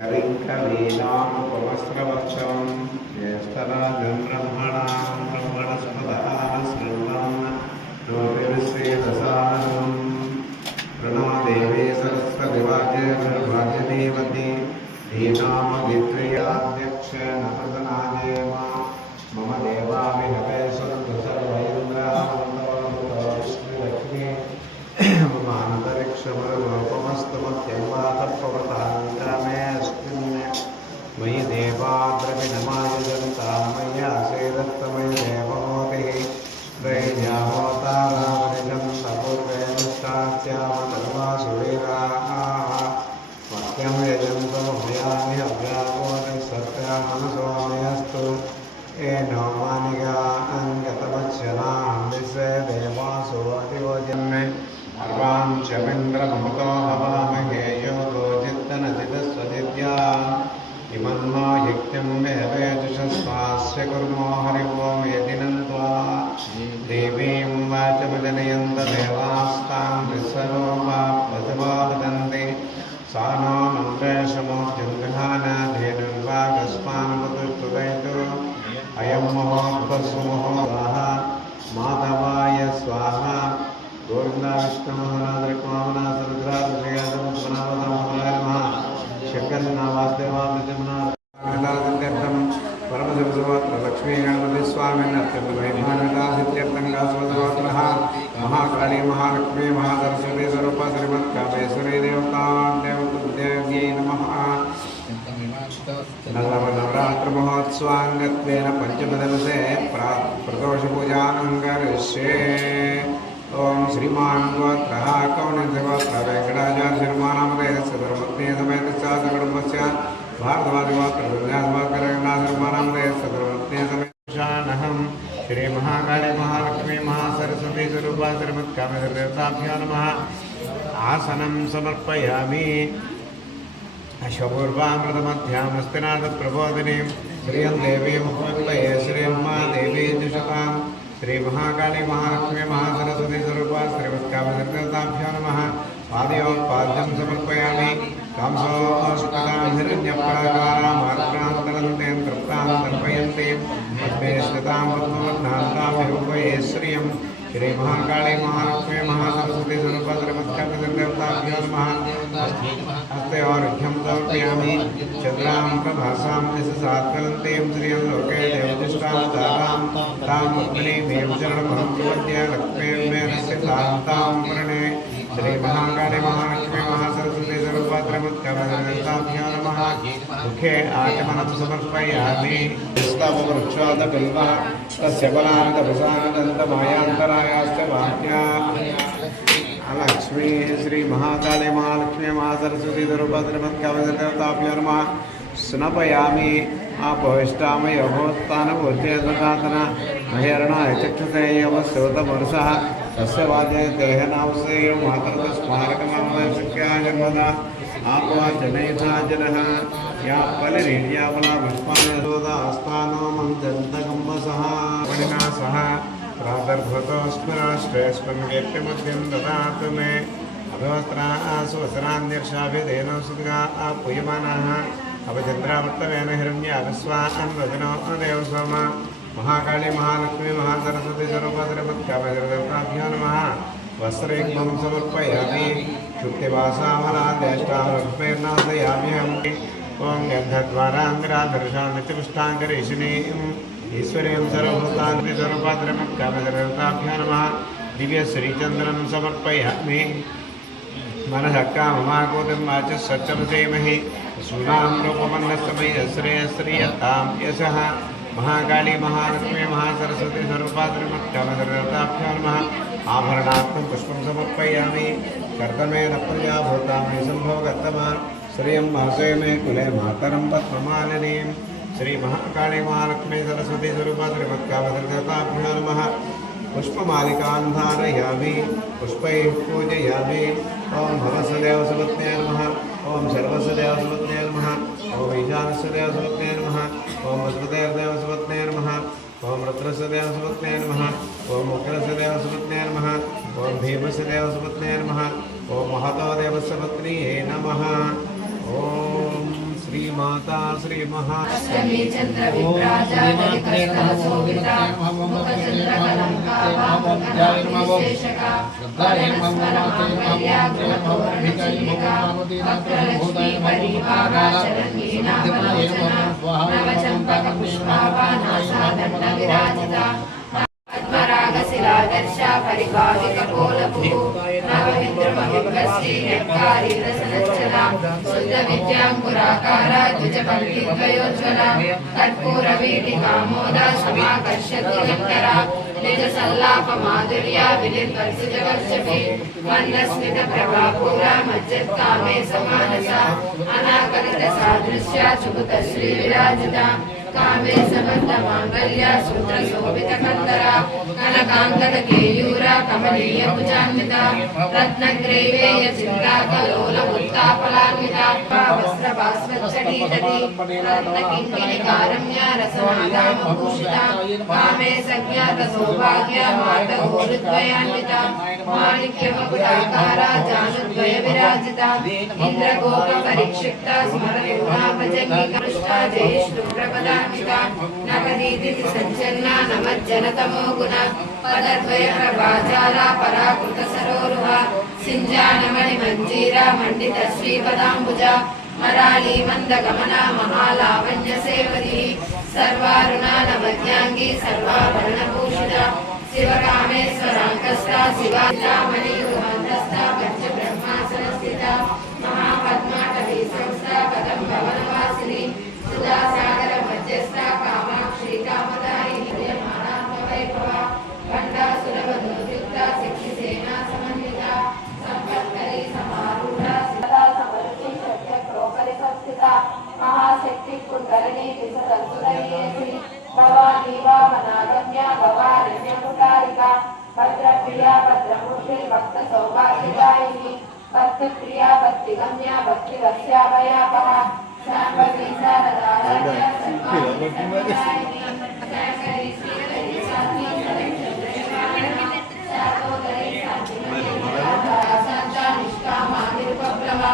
कविकवीनामुपमस्रवक्षं ज्येष्ठराजं ब्रह्मणस्पदः श्रीदसानं प्रणो देवी सरस्वती वाजदेवती धीनामभित्रियाध्यक्ष नप्रदनादेव मम देवाभिनवे सन्तु सर्वैन्द्रावन्तलक्ष्मी ममान्तरिक्षमरुपमस्तु मत्यं वातपवतामे मयि देवाद्रविणमायुजन्ता मय्या श्रीदत्तमयि देवमोतिः त्रैर्याहोतारामनिजं तपूर्वेनुष्ठास्यामधर्मासुरीराः मह्यं यजन्तो मयामि अव्याकोटिः सत्यामनसो मयस्तु येनो मानिगा अङ्गतमच्छनां विश्वे देवासो अधिवोजन्मे अर्वां चमिन्द्रममुतो हवामहे योगो चित्तनचितस्वदित्या इमन्नो यज्ञं मे वेजुषस्वास्य कुर्मो हरिं ओं यदिनन्त्वा देवीं वाचमजनयन्त देवास्तां विस्सरो वा प्रथमा वदन्ति सा नो मन्त्रेशमोऽर्जुं गृहाणाधेनुर्वागस्मान् वदुष्टुवैतु अयं महोत्तस्वमहो स्वाहा माधवाय स्वाहा गोविंदा विष्णुमोहनाद्रिक्वामनासरुद्राद्रियादमुत्पनावतामहाय नमः शङ्करनावासदेवामृतमनादित्यर्थं परमशिवसुभद्र लक्ष्मीगणपतिस्वामिन्नत्यन्तमहिमानदासित्यर्थं गास्वतगोत्रः महाकाली महालक्ष्मी महासरस्वती स्वरूपा श्रीमत्कामेश्वरी देवतादेवतुद्देव्यै नमः। नवरात्रमहोत्सवाङ्गत्वेन पञ्चमदिवसे प्रदोषपूजानङ्करिष्ये। ओम श्रीमान गोत्रः कौण्डिन्यगोत्र वेङ्कटाचार्यशर्मानामधेयस्य धर्मपत्नी समेत कुटुम्बस्य भारद्वाजगोत्रविन्यासवाकरगणाशर्मानामधेयस्य धर्मपत्नी समेत शानहं श्री महाकाली महालक्ष्मी महासरस्वती स्वरूपा श्रीमत्कामेश्वरदेवताभ्यो नमः। आसनं समर्पयामि। अश्वपूर्वामृतमध्यामस्तिनाथप्रबोधिनीं श्रियं देवीमुपमन्वये श्रियम्मा देवी जुषतां श्री महाकाली महालक्ष्मी महासरस्वती स्वरूपा श्रीमत्कामेश्वरदेवताभ्यो नमः। पादयोपाद्यं समर्पयामि। कांसोऽष्टकां हिरण्यप्राकारामार्द्रान्तरन्तेन तृप्तां तर्पयन्तीं पद्मे स्थितां पद्मवर्णान्ताभिरूपये श्रियं श्री महाकाली महालक्ष्मी महासरस्वती स्वरूपा श्रीमत्कामेश्वरदेवताभ्यो नमः। हस्ते अर्घ्यं समर्पयामि। चन्द्रां प्रभासां यशसात्कलन्तीं श्रियं लोके देवतिष्ठां दातां तां पद्मिनीं चरणमहं प्रपद्ये लक्ष्मीं मे नस्यतां तां वर्णे श्री महाकाली महालक्ष्मी महासरस्वती स्वरूपा श्रीमत्कामेश्वरदेवताभ्यो नमः। मुखे आचमनं समर्पयामि। स्तववृक्षोदबिल्वः तस्य बलान्तप्रसादन्तमायान्तरायाश्च वाक्या लक्ष्मी श्री महाकाली महालक्ष्मी महासरस्वती स्वरूपा श्रीमत्कामेश्वरदेवताभ्यो नमः। स्नपयामि। आपोष्टामयोगोत्थानभूत्येतदातन महेरणाय चक्षुषे यवस्योतमरुषः तस्य वाद्ये देहनावसेयो मातृस्मारकमवशक्या जन्मदा आपो जनयथा जनः या फलरीड्यावला पुष्पाणोदास्तानो मञ्जन्तकम्बसः वणिना सह प्रातर्भूतोऽस्मराष्ट्रेष्वङ्गेप्यमध्यं ददातु मे अभवस्त्रासुवसरान्यर्षाभिधेन सुद्गा पूयमानाः अवचन्द्रावर्तवेन हिरण्यागस्वान् वदनो देव सोम। महाकाली महालक्ष्मी महासरस्वती स्वरूपा श्रीमत्कामेश्वरदेवताभ्यो नमः। वस्त्रयुग्मं समर्पयामि। शुक्तिवासामलाद्यष्टावृत्पेर्नाशयाम्यहम्। ॐ गन्धद्वाराङ्गराधर्षान्नित्यपुष्टाङ्गरेशिनीम् ईश्वरीं सर्वभूतान्ति स्वरूपा श्रीमत्कामेश्वरदेवताभ्यो नमः। दिव्यश्रीचन्द्रं समर्पयामि। मनसः काममाकोतिं वाचः सच्चमसेमहि शूलां रूपमन्नस्तमयि श्रेयश्रियतां यशः। महाकाली महालक्ष्मी महासरस्वती स्वरूपा श्रीमत्कामेश्वरदेवताभ्यो नमः। आभरणार्थं पुष्पं समर्पयामि। कर्तमेन प्रजाभूतां निसम्भोगतमा श्रियं भासे मे कुले मातरं पद्ममालिनीं श्री महाकाली महालक्ष्मी सरस्वती स्वरूपा श्रीमत्कामेश्वरदेवताभ्यो नमः। पुष्पमालिकां धारयामि। पुष्पैः पूजयामि। ओं भवसदेवसुपत्न्यै नमः। ओं सर्वसदेवसुपत्न्यै नमः। ओं ईशानसदेवसुपत्न्यै नमः। ओं वसुदेवदेवसुपत्न्यै नमः। ओं रुद्रसदेवसुपत्न्यै नमः। ओं उग्रसदेवसुपत्न्यै नमः। ओं भीमसदेवसुपत्न्यै नमः। ओं महतो देवस्य पत्न्यै नमः। ओं श्री माता श्री महा अष्टमी चंद्र विप्राजा कस्तूरिता मुखचंद्र कलंका विशेषका परस्परमांगल्या गुणपूर्णचंडिका वक्रलक्ष्मी परिवारा शरणीना वलोचना नवचंपकपुष्पावानाशादण्ड विराजिता पद्मरागशिलादर्शा परिभाविकपोलभूः नवविद्रुमविभ्रश्री न्यक्कारी रसनच्चला शुद्धविद्याङ्कुराकारा द्विजपङ्क्तिद्वयोज्ज्वला कर्पूरवीटिकामोदा समाकर्षति यङ्करा निजसल्लापमाधुर्या विनिर्वर्तितवर्षभि मन्दस्मितप्रभापूरा मज्जत्कामे समानसा अनाकलितसादृश्या चुबुतश्रीविराजिता कामे समन्तमाङ्गल्या सूत्रशोभितकन्दरा कनकाङ्गदकेयूरा कमनीयभुजान्विता रत्नग्रैवेय चिन्ताकलोलमुत्ताफलान्विता वस्त्रभास्वच्छटीदति रत्नकिङ्किणिकारम्या रसमादामभूषिता कामे सज्ञातसौभाग्या मातोरुद्वयान्विता माणिक्यमकुटाकारा जानुद्वयविराजिता इन्द्रगोपपरिक्षिप्ता स्मरपूर्णाभजङ्गिका जयेष्णुप्रपदा नगदीति सज्जन्ना नमज्जनतमो गुण पदद्वय प्रभाजाला पराकृत सरोरुहा सिञ्जानमणि मंजीरा मंडित श्रीपदाम्बुजा मराली मंदगमना महालावण्य सेवदी सर्वारुणा नवद्यांगी सर्वाभरणभूषिता शिवकामेश्वराङ्कस्था शिवामणि गृहान्तस्था पंचब्रह्मासनस्थिता महापद्माटवी संस्था कदम्बवनवासिनी सुधासागर मध्यस्था कामाक्षी कामदायिनी वैभवा खण्डासुरवधूर्युक्ता शिक्षिसेना समन्विता संपत्करी समारूढा सदा समरुचि शक्यप्रोपरिसंस्थिता महाशक्ति कुण्डलिनी विसदसुरयेसी भवानी वामनागम्या भवारण्यकुटारिका भद्रप्रिया भद्रमूर्ति भक्तसौभाग्यदायिनी भक्तिप्रिया भक्तिगम्या भक्तिवस्याभयापहा शाम्भवी शारदाराध्या सर्वाङ्गसर्वदायिनी शाकरी श्रीहरि साध्वी शातोदरी शान्ता निष्कामा निरुपप्लवा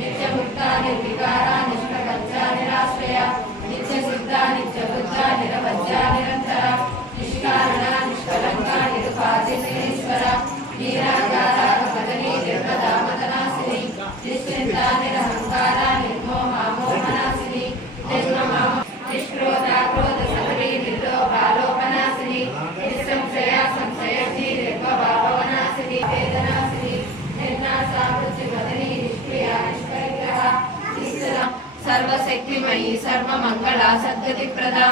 नित्यमुक्ता निर्विकारा निष्प्रपञ्चा निराश्रया नित्यसिद्धा नित्यबुद्धा निरवध्या निरन्तरा निष्कारणा निष्कलङ्का निरुपाधिनेश्वरा निराकारा कमदनी निर्मदामदनासिनी निश्चिन्ता निरहङ्कारा निर्मोहा मोहनासिनी निर्ममा निष्क्रोधा क्रोधसमरी निर्लोभालोपनासिनी निःसंशया संशयजी निर्भवाभवनासिनी वेदनासिनी निर्नासा मृत्युमदनी निष्क्रिया निष्परिग्रहा निश्चला सर्वशक्तिमयी सर्वमङ्गला सद्गतिप्रदा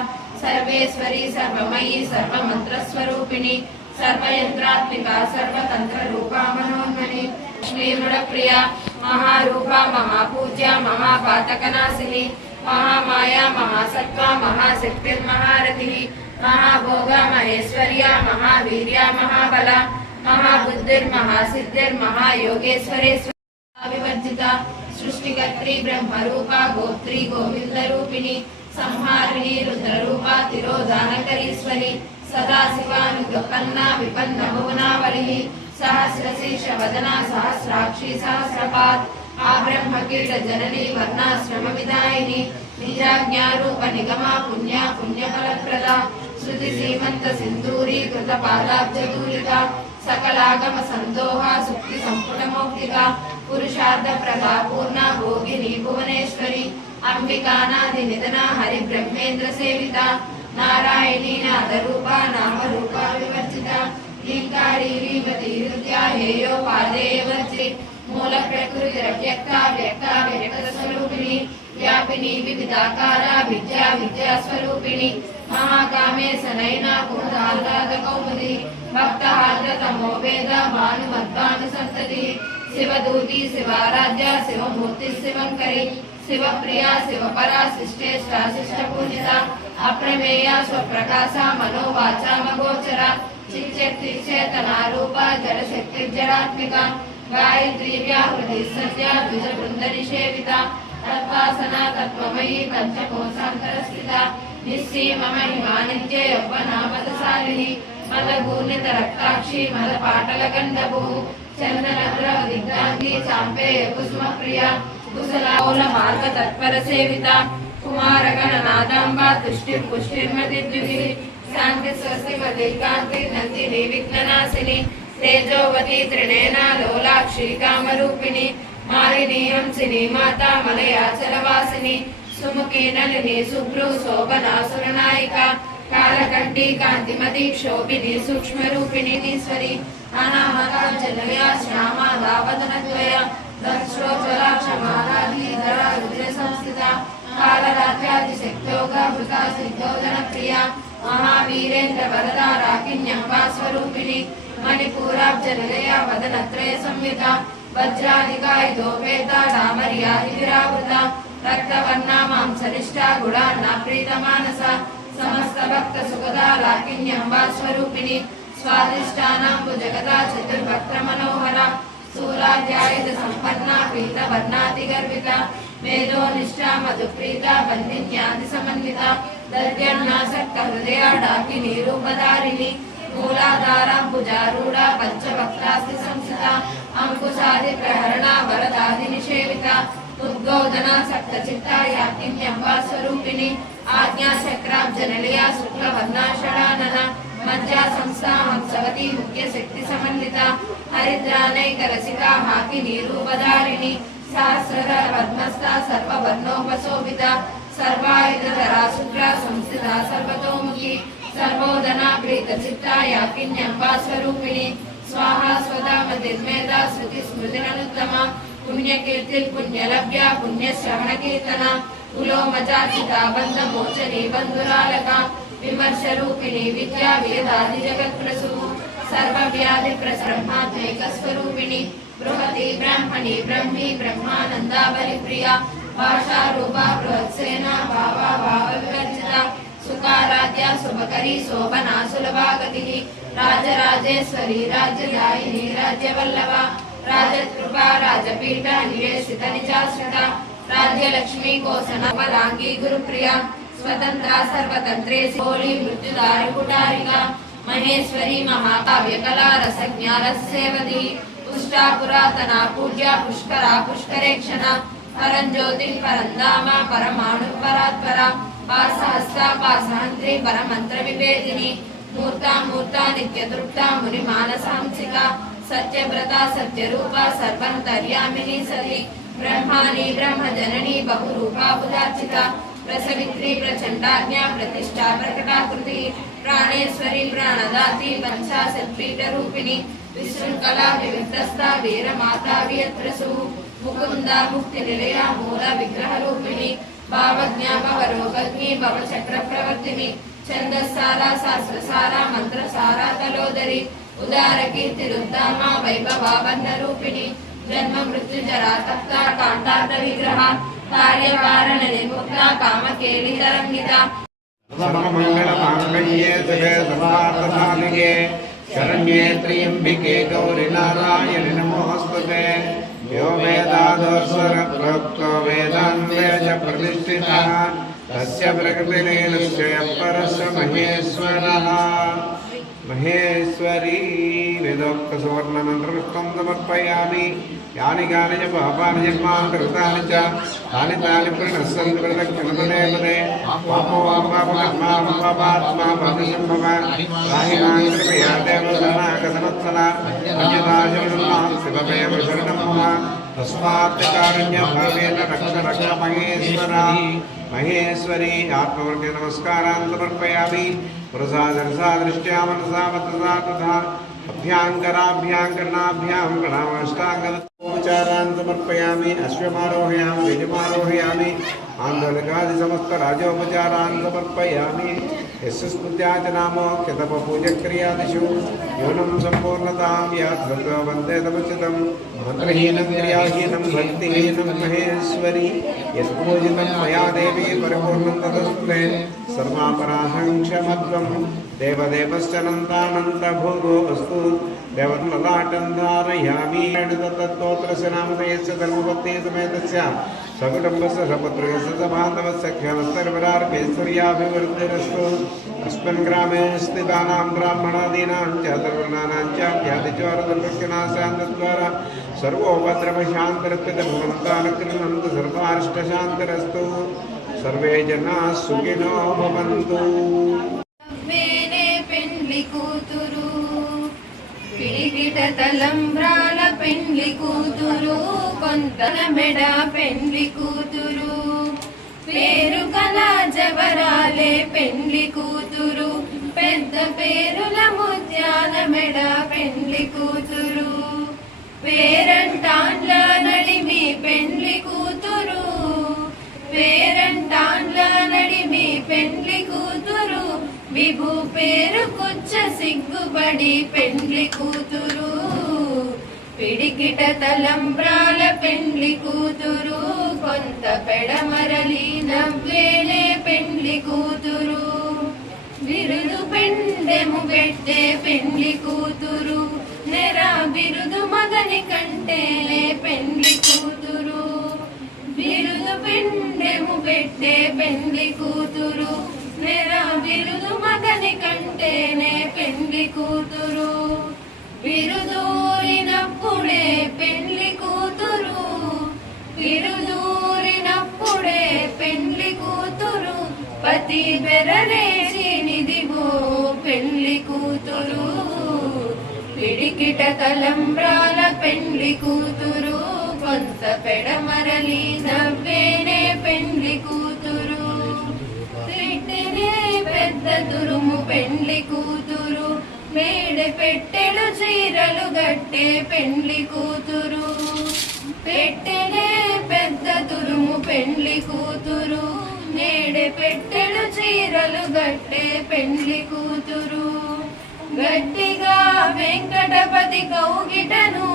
सर्वेश्वरी सर्वमयी सर्वमन्त्रस्वरूपिणी सर्वयंत्रात्मिका सर्वतंत्ररूपा मनोन्मणि लक्ष्मीमृडप्रिया महारूपा महापूज्या महापातकनाशिनी महामाया महासत्त्वा महाशक्तिर्महारथिः महाभोगा महेश्वर्या महावीर्या महाबला महाबुद्धिर्महासिद्धिर्महायोगेश्वरेश्वरी विवर्जिता सृष्टिकर्त्री ब्रह्मरूपा गोत्री गोविंदरूपिणी संहारिणी रुद्ररूपा तिरोधानकरीश्वरी सदाशिवानुगपन्ना विपन्न भुवनावलिः सहस्रशीर्ष वदना सहस्राक्षी सहस्रपाद आब्रह्मकीट जननी वर्णाश्रम विदायिनी निजाज्ञारूप निगमा पुण्या पुण्यफलप्रदा श्रुति सीमंत सिंदूरी कृत पादाब्जदूलिका सकलागम संदोहा सुक्ति संपुट मौक्तिका पुरुषार्थ प्रदा पूर्णा भोगिनी भुवनेश्वरी अंबिकानादि निधना हरि ब्रह्मेन्द्र सेविता नारायणी नादरूपा नामरूपा विवर्जिता लींकारी रीमती हृदया हेयो पादे वर्जि मूल प्रकृति व्यक्ता व्यक्ता व्यक्त स्वरूपिणी व्यापिनी विविधाकारा विद्या विद्या स्वरूपिणी महाकामे सनयना कुमुदाह्लाद कौमुदी भक्तहार्द तमो वेद भानुमद्भानुसन्तति शिवदूती शिवाराध्या शिवमूर्ति शिवंकरी शिवप्रिया शिवपरा शिष्टेष्टा शिष्टपूजिता अप्रमेया स्वप्रकाशा मनोवाचा मगोचरा चिच्चक्ति चेतनारूपा जडशक्तिर्जडात्मिका गायत्री व्याहृति सत्या द्विजवृन्दनिषेविता तत्त्वासना तत्त्वमयी पञ्चकोशान्तरस्थिता निःसीमा महिमा नित्य यौवनामदसारिणी मदगूर्णितरक्ताक्षी मदपाटलगण्डभूः चन्दनग्रहदिग्धाङ्गी चाम्पेय कुसुमप्रिया కుశలాల మార్గ తత్పర సేవిత కుమారగణ నాదాంబా తుష్టిర్ పుష్టిర్మతిద్యుతి శాంతి స్వస్తి మదిర్కాంతి నందిని విఘ్ననాశిని తేజోవతి త్రినేనా లోలాక్షి కామరూపిణి మాలిని హంసిని మాతా మలయాచలవాసిని సుముఖి నలిని శుభ్రు శోభనాసురనాయిక కాలకంఠి కాంతిమతి క్షోభిని సూక్ష్మరూపిణి ఈశ్వరి అనామకాంజనయా శ్యామా దావదనద్వయ దక్షోజ్వలాక్షమాలాధీధరా రుద్ర సంస్థిత కాలరాత్ర్యాదిశక్తోగృతా సిద్ధోదన ప్రియ మహావీరేంద్ర వరదా రాకిన్యంబా స్వరూపిణి మణిపూరాబ్జనలయ వదనత్రయ సంయుత వజ్రాధికాయుధోపేత డామర్యాదివిరావృత రక్తవర్ణా మాంసనిష్టా గుడాన్నా ప్రీతమానస సమస్త భక్త సుఖదా లాకిన్యంబా స్వరూపిణి స్వాదిష్టానాంబు జగదా చతుర్భక్త మనోహర స్థూలాధ్యాయుధ సంపన్న పీత వర్ణాతి గర్విత మేధో నిష్ఠా మధుప్రీత బంధిన్యాది సమన్విత దర్జన్నాసక్త హృదయ డాకిని రూపధారిణి మూలాధారాంబుజారూఢ పంచభక్తాస్తి సంస్థిత అంకుశాది ప్రహరణ వరదాది నిషేవిత ఉద్గోదన సక్త చిత్త యాకిన్యంబా స్వరూపిణి ఆజ్ఞాచక్రాబ్జనలయ శుక్లవర్ణాషడానన మధ్యా సంస్థా హంసవతి ముఖ్య శక్తి సమన్విత హరిద్రానైక రసిక హాకిని రూపధారిణి సహస్రధర పద్మస్థ సర్వవర్ణోపశోభిత సర్వాయుధరా శుక్ర సంస్థిత సర్వతోముఖి సర్వోదనా ప్రీత చిత్త యాకిన్యంబా స్వరూపిణి స్వాహా స్వదా మతిర్మేధ శృతి స్మృతిరనుత్తమ పుణ్యకీర్తిల్ పుణ్యలభ్య పుణ్యశ్రవణ కీర్తన కులోమచాచిత బంధ మోచని బంధురాలక విమర్శ రూపిణి విద్యా వేదాది జగత్ప్రసూ సర్వవ్యాధి ప్రసబ్రహ్మాత్మేక స్వరూపిణి బృహతి బ్రాహ్మణి బ్రహ్మి బ్రహ్మానందాబలి ప్రియ భాషా రూప బృహత్సేన భావా భావ వివర్జిత సుకారాధ్య శుభకరి శోభనా సులభాగతి రాజరాజేశ్వరి రాజ్యదాయిని రాజ్యవల్లభ రాజకృపా రాజపీఠ నివేశిత నిజాశ్రిత రాజ్యలక్ష్మీ కోసన బలాంగి గురుప్రియ స్వతంత్ర సర్వతంత్రే హోళీ మృత్యుదారి కుటారిక మహేశ్వరి మహాకావ్య కళా రసజ్ఞ రసేవతి పుష్టా పురాతన పూజ్య పుష్కరా పుష్కరేక్షణ పరంజ్యోతి పరంధామ పరమాణు పరాత్పర పాసహస్త పాసహంత్రి పరమంత్ర విభేదిని మూర్తా మూర్త నిత్యతృప్త ముని మానసాంసిక సత్యవ్రత సత్యరూప సర్వంతర్యామిని సతి బ్రహ్మాని బ్రహ్మజనని బహురూపా బుధార్చిత ప్రసవిత్రి ప్రచండాజ్ఞా ప్రతిష్టా ప్రకటాకృతి ప్రాణేశ్వరి ప్రాణదాతి పంచాశత్పీఠ రూపిణి విశృంఖలా వివిక్తస్థ వీరమాతా వియత్రసు ముకుంద ముక్తి నిలయ మూల విగ్రహ రూపిణి భావజ్ఞ భవరోగజ్ఞి భవచక్ర ప్రవర్తిని ఛందస్సార శాస్త్రసార మంత్రసార తలోదరి ఉదార కీర్తిరుద్దామ వైభవావన్న రూపిణి జన్మ మృత్యు జరా తప్త కాంతార్థ విగ్రహ కార్యకారణ నిర్ముక్త కామకేళి తరంగిత సర్వమంగళ మాంగళ్యే శివే సర్వార్థసాధికే శరణ్యే త్ర్యంబికే గౌరి నారాయణి నమోస్తుతే యో వేదాదోస్వర ప్రోక్తో వేదాన్వే చ ప్రతిష్ఠితః తస్య ప్రకృతిలీలస్య పరస్య మహేశ్వరః మహేశ్వరీ వేదోక్త సువర్ణమంత్రపుష్పం సమర్పయామి యాని కాని చ పాపాని జన్మాని కృతాని చ తాని తాని ప్రణశ్యంతి ప్రదక్షిణపదే పదే పాపో పాపకర్మా పాపాత్మా పాపసంభవ రాహి మాం కృపయా దేవసనాగతవత్సల అన్యథా శరణం శివమేవ శరణం మమ తస్మాత్ కారుణ్యభావేన రక్ష రక్ష మహేశ్వర మహేశ్వరీ ఆత్మవర్గే నమస్కారాన్ సమర్పయామి పురసాదరసా దృష్ట్యా మనసా వతసా తథా అభ్యాంకరాభ్యాం కర్ణాభ్యాం ప్రణామాష్టాంగోపచారాన్ సమర్పయామి అశ్వమారోహయామి గజమారోహయామి ఆందోళకాది సమస్త రాజోపచారాన్ సమర్పయామి యస్య స్మృత్యాచ నామోక్యతప పూజక్రియాదిషు యోనం సంపూర్ణతాం యాత్వతో వందే తమచితం మంత్రహీనం క్రియాహీనం భక్తిహీనం మహేశ్వరి యత్పూజితం మయా దేవి పరిపూర్ణం తదస్తుతే సర్వాపరాధం క్షమత్వం దేవదేవశ్చనంతానంతభూతో అస్తు देवतललाटं धारयामि तत्तोत्रस्य नामधेयस्य धर्मपत्नी समेतस्य सकुटुम्बस्य सपुत्रस्य सबान्धवस्य क्षमस्तर्वरार्पेश्वर्याभिवृद्धिरस्तु अस्मिन् ग्रामे स्थितानां ब्राह्मणादीनां च सर्वनानां च व्याधिज्वरदुर्भिक्षनाशान्तद्वारा सर्वोपद्रवशान्तरत्वितभगवन्तानुकृण्वन्तु सर्वारिष्टशान्तिरस्तु सर्वे जनाः सुखिनो भवन्तु। పిడికిట తలంబ్రాల పెండ్లి కూతురు కొంతన మెడ పెండ్లి కూతురు పేరు కల జవరాలే పెండ్లి కూతురు పెద్ద పేరుల ముత్యాల మెడ పెండ్లి కూతురు పేరంటాండ్ల నడిమి పెండ్లి కూతురు పేరంటాండ్ల నడిమి పెండ్లి కూతురు విభు పేరు కుచ్చ సిగ్గుబడి పెండ్లి కూతురు పిడికిట తలంబ్రాల పెండ్లి కూతురు కొంత పెడమరలి నవ్వేలే పెండ్లి కూతురు బిరుదు పెండెము పెట్టే పెండ్లి కూతురు నెర బిరుదు మగని కంటేలే పెండ్లి కూతురు బిరుదు పెండెము పెట్టే పెండ్లి కూతురు నెర బిరుదు మగని కంటేనే పెండ్లి కూతురు బిరుదూరినప్పుడే పెండ్లి కూతురు బిరుదూరినప్పుడే పెండ్లి కూతురు పతి బెరరేసి నిదిగో పెండ్లి కూతురు పిడికిట తలంబ్రాల పెండ్లి కూతురు కొంత పెడమరలి నవ్వేనే పెండ్లి కూతురు పెద్ద తురుము పెండ్లి కూతురు మేడె పెట్టెలు చీరలు గట్టే పెండ్లి కూతురు పెట్టెలే పెద్ద తురుము పెండ్లి కూతురు నేడె పెట్టెలు చీరలు గట్టే పెండ్లి కూతురు గట్టిగా వెంకటపతి కౌగిటను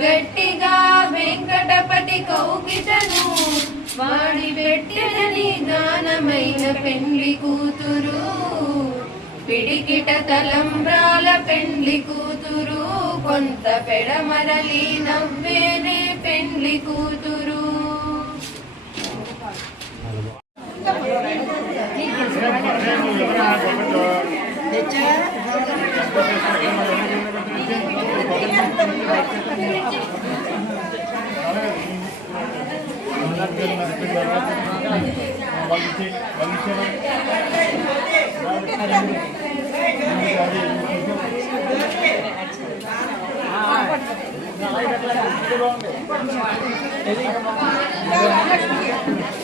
గట్టిగా వెంకటపతి కౌగిటను వాడి పెట్టెల నిదానమైన పెండ్లి కూతురు పిడికిట తలంబ్రాల పెండ్లి కూతురు కొంత పెడమరలి నవ్వేనే పెండ్లి కూతురు Jadi